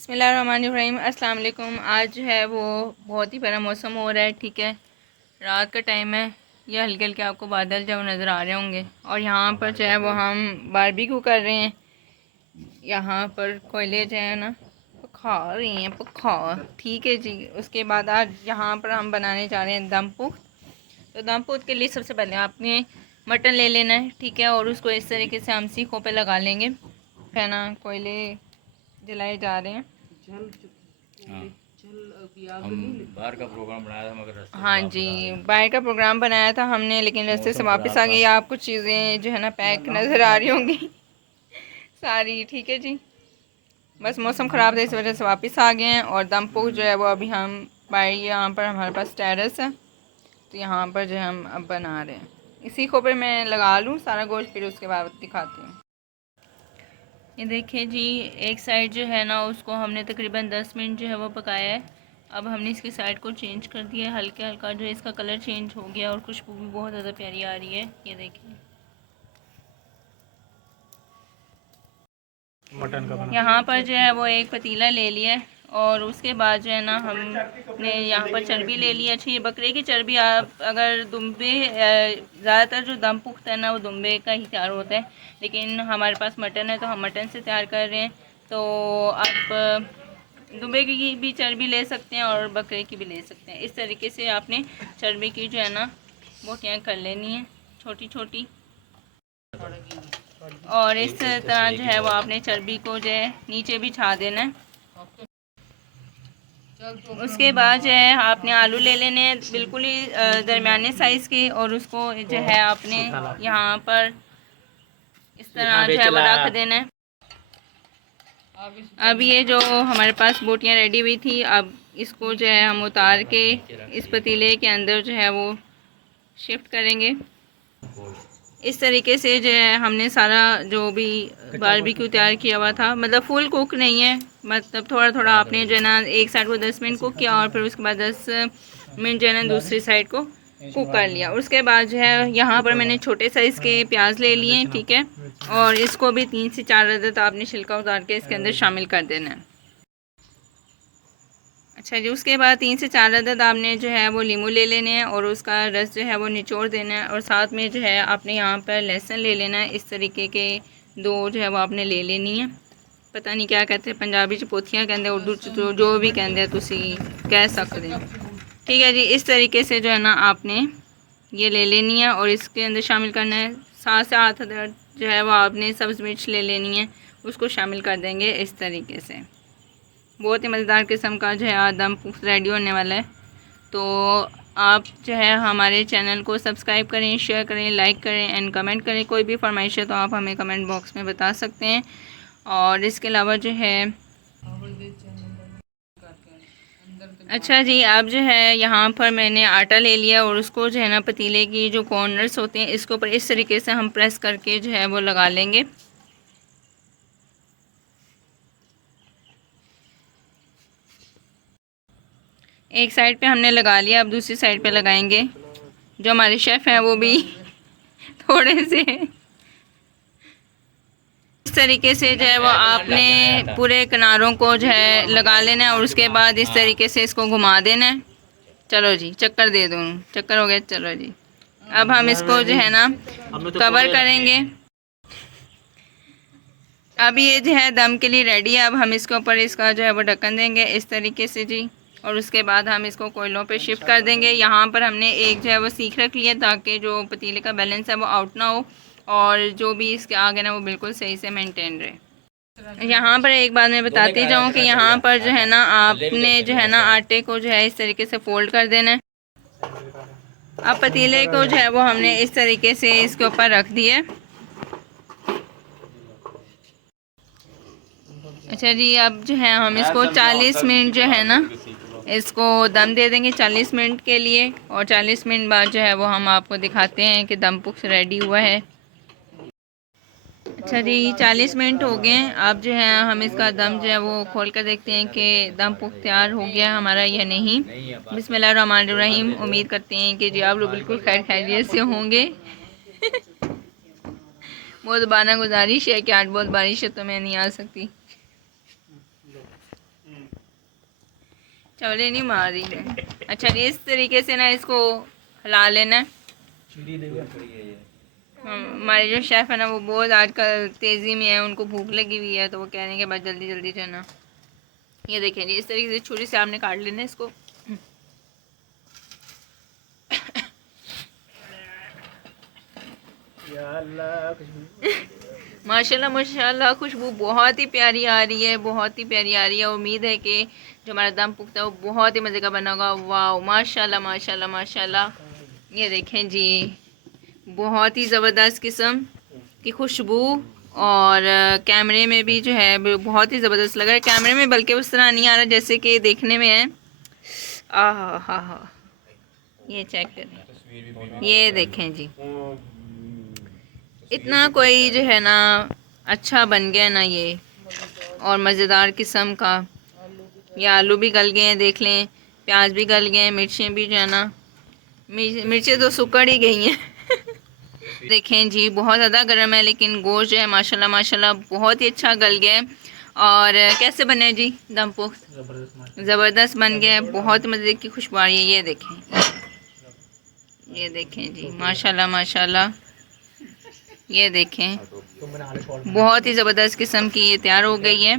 बिस्मिल्लाहिर्रहमानिर्रहीम। अस्सलाम वालेकुम। आज जो है वो बहुत ही प्यारा मौसम हो रहा है। ठीक है, रात का टाइम है। ये हल्के हल्के आपको बादल जो नज़र आ रहे होंगे। और यहाँ पर जो है वो हम बारबेक्यू कर रहे हैं। यहाँ पर कोयले जो है ना पका रही हैं, पका। ठीक है जी। उसके बाद आज यहाँ पर हम बनाने जा रहे हैं दम पुख्त। तो दम पुख्त के लिए सबसे पहले आपने मटन ले लेना है। ठीक है, और उसको इस तरीके से हम सीखों पे लगा लेंगे। है ना, कोयले जलाए जा रहे हैं। हाँ, हम बाहर का प्रोग्राम बनाया था मगर रास्ते से हाँ वापस जी, आ गए। बाहर का प्रोग्राम बनाया था हमने, लेकिन रास्ते से मौसम वापस ख़राब आ था। गई। आपको चीज़ें जो है ना पैक नज़र आ रही होंगी सारी। ठीक है जी, बस मौसम ख़राब था इस वजह से वापस आ गए हैं। और दम पुख्त जो है वो अभी हम बाहर, यहाँ पर हमारे पास टेरेस है, तो यहाँ पर जो है हम अब बना रहे हैं। इसी को पे मैं लगा लूँ सारा गोश्त, फिर उसके बाद दिखाती हूँ। ये देखिए जी, एक साइड जो है ना उसको हमने तकरीबन 10 मिनट जो है वो पकाया है। अब हमने इसकी साइड को चेंज कर दिया है। हल्का हल्का जो है इसका कलर चेंज हो गया और खुशबू भी बहुत ज़्यादा प्यारी आ रही है। ये देखिए, मटन का बना। यहाँ पर जो है वो एक पतीला ले लिया है। और उसके बाद जो है ना हमने यहाँ पर चर्बी ले ली है। अच्छी बकरे की चर्बी। आप अगर दुम्बे, ज़्यादातर जो दम पुख्त है ना वो दुम्बे का ही तैयार होता है, लेकिन हमारे पास मटन है तो हम मटन से तैयार कर रहे हैं। तो आप दुम्बे की भी चर्बी ले सकते हैं और बकरे की भी ले सकते हैं। इस तरीके से आपने चर्बी की जो है ना बोटियाँ कर लेनी है, छोटी छोटी। और इस तरह जो है वो आपने चर्बी को जो है नीचे भी छा देना है। उसके बाद जो है आपने आलू ले लेने हैं, बिल्कुल ही दरमियाने साइज़ के, और उसको जो है आपने यहाँ पर इस तरह जो है वो रख देना है। अब ये जो हमारे पास बोटियाँ रेडी हुई थी, अब इसको जो है हम उतार के इस पतीले के अंदर जो है वो शिफ्ट करेंगे। इस तरीके से जो है हमने सारा जो भी बारबेक्यू तैयार किया हुआ था, मतलब फुल कुक नहीं है, मतलब थोड़ा थोड़ा आपने जो है ना एक साइड को 10 मिनट कुक किया और फिर उसके बाद 10 मिनट जो है ना दूसरी साइड को कुक कर लिया। उसके बाद जो है यहाँ पर मैंने छोटे साइज़ के प्याज ले लिए। ठीक है, और इसको भी 3 से 4 अदद आपने छिलका उतार के इसके अंदर शामिल कर देना है। अच्छा जी, उसके बाद 3 से 4 अदद आपने जो है वो लीमू ले लेने हैं और उसका रस जो है वो निचोड़ देना है। और साथ में जो है आपने यहाँ पर लहसुन ले लेना है। इस तरीके के 2 जो है वो आपने ले लेनी है। पता नहीं क्या कहते हैं पंजाबी च पोथियाँ कहते हैं, उर्दू च जो भी कहते हैं तुसी कह सकते हैं। ठीक है जी, इस तरीके से जो है ना आपने ये ले लेनी है और इसके अंदर शामिल करना है। 7 से 8 अदद जो है वो आपने सब्ज़ मिर्च ले लेनी है, उसको शामिल कर देंगे इस तरीके से। बहुत ही मज़ेदार किस्म का जो है दम पुख्त रेडी होने वाला है। तो आप जो है हमारे चैनल को सब्सक्राइब करें, शेयर करें, लाइक करें एंड कमेंट करें। कोई भी फरमाइश है तो आप हमें कमेंट बॉक्स में बता सकते हैं। और इसके अलावा जो है, अच्छा जी, अब जो है यहाँ पर मैंने आटा ले लिया और उसको जो है ना पतीले की जो कॉर्नर्स होते हैं इसके ऊपर इस तरीके से हम प्रेस करके जो है वो लगा लेंगे। एक साइड पे हमने लगा लिया, अब दूसरी साइड पे लगाएंगे। जो हमारे शेफ़ हैं वो भी थोड़े से इस तरीके से जो है वो आपने पूरे किनारों को जो है लगा लेना है और उसके बाद इस तरीके से इसको घुमा देना है। चलो जी, चक्कर दे दूँ, चक्कर हो गया। चलो जी, अब हम इसको जो है ना कवर करेंगे। अब ये जो है दम के लिए रेडी है। अब हम इसके ऊपर इसका जो है वो ढक्कन देंगे इस तरीके से जी, और उसके बाद हम इसको कोयलों पे शिफ्ट कर देंगे। यहाँ पर हमने एक जो है वो सीख रख लिया ताकि जो पतीले का बैलेंस है वो आउट ना हो और जो भी इसके आगे ना वो बिल्कुल सही से मेंटेन रहे। यहाँ पर एक बात मैं बताती जाऊँ कि यहाँ पर जो है ना आपने जो है ना आटे को जो है इस तरीके से फोल्ड कर देना है। अब पतीले को जो है वो हमने इस तरीके से इसके ऊपर रख दिया। अच्छा जी, अब जो है हम इसको 40 मिनट जो है ना इसको दम दे देंगे 40 मिनट के लिए। और 40 मिनट बाद जो है वो हम आपको दिखाते हैं कि दम पुख्त रेडी हुआ है। अच्छा जी, 40 मिनट हो गए हैं। अब जो है हम इसका दम जो है वो खोल कर देखते हैं कि दम पुख्त तैयार हो गया हमारा या नहीं। बिस्मिल्लाहिर्रहमानिर्रहीम। उम्मीद करते हैं कि जी आप लोग बिल्कुल खैर खैरियत से होंगे। बहुत बाना गुजारिश है कि 8 बहुत बारिश है तो मैं नहीं आ सकती। चवले नहीं मार रही है। अच्छा, इस तरीके से ना इसको हिला लेना है। हमारे जो शेफ़ है ना वो बहुत आजकल तेज़ी में है, उनको भूख लगी हुई है, तो वो कह रहे हैं कि बस जल्दी जल्दी जो है ना, ये देखें जी, इस तरीके से छुरी से आपने काट लेना है इसको। माशाल्लाह माशाल्लाह, खुशबू बहुत ही प्यारी आ रही है, बहुत ही प्यारी आ रही है। उम्मीद है कि जो हमारा दम पुख्ता है वो बहुत ही मज़े का बना होगा। वाह, माशाल्लाह माशाल्लाह माशाल्लाह। ये देखें जी, बहुत ही ज़बरदस्त किस्म की खुशबू। और कैमरे में भी जो है बहुत ही ज़बरदस्त लग रहा है। कैमरे में बल्कि उस तरह नहीं आ रहा जैसे कि देखने में है। आहा हा हा, ये चेक करें, ये देखें जी, इतना कोई जो है ना अच्छा बन गया ना ये, और मज़ेदार किस्म का। ये आलू भी गल गए हैं, देख लें, प्याज भी गल गए हैं, मिर्चें भी जो है ना, मिर्चें तो सुकड़ ही गई हैं। देखें जी, बहुत ज़्यादा गर्म है, लेकिन गोश्त जो है माशाल्लाह माशाल्लाह बहुत ही अच्छा गल गया है। और कैसे बने जी दम पुख्त? ज़बरदस्त बन गया है, बहुत मज़े की खुशबू आ रही है। ये देखें, ये देखें जी, माशाल्लाह माशाल्लाह। ये देखें, बहुत ही ज़बरदस्त किस्म की ये तैयार हो गई है।